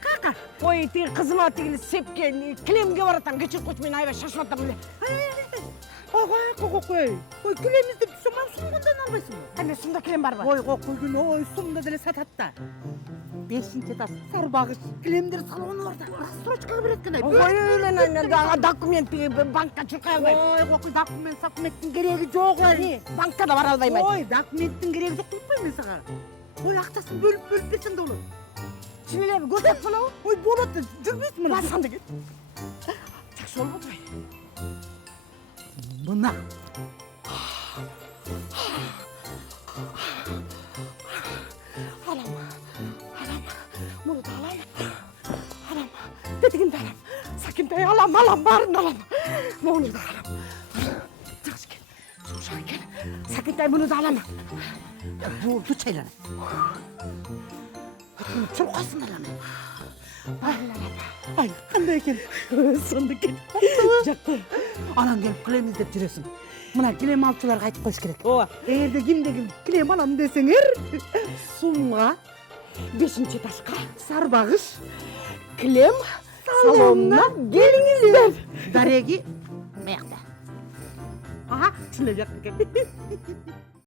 Kaka. Ой, тиги кызыма тигили сепке килемге баратам, кечирип койчу, мен аябай шашып атам эле. Кой, килемизди суман сумгундан албайсыңбы? Кане сумда килем барбы? Ой, кокойгүн, ой, сумда деле сатат да. 5-чи этаж сарбагыч килемдер салону бар да. Рассрочкага берет экен. Ой, эле документ банкка чуркай албайм. Ой, кокой, документтин кереги жок. Ой, Банкка да бара албайм. ой, документтин кереги жок деп койм мен сага. Ой, акчасын бөлүп берсең да болот. Чын элеби, көрсөтүп болобу? Ой, болот, жүрбөйсүң мына. Барсам деген. Жакшы болбодубу? Мына. Муну да алам. Тетигин да алам. Сакинтай алам, баарын алам. Муну да алам. Жакшы экен. Жумшак экен. Сакинтай муну да алам. Болду чайлана. Чуркасын алам. Ай, кандай экен? Сонда экен. Жакты. Анан келип килем издеп жүрөсүң. Мына килем алчыларга айтып коюш керек. Ооба. Эгерде кимде килем алам десеңер, сумга 5-чи этажга сарбагыш килем салонуна келиңиздер. дареги мыякта. Ага, чын эле жакты экен.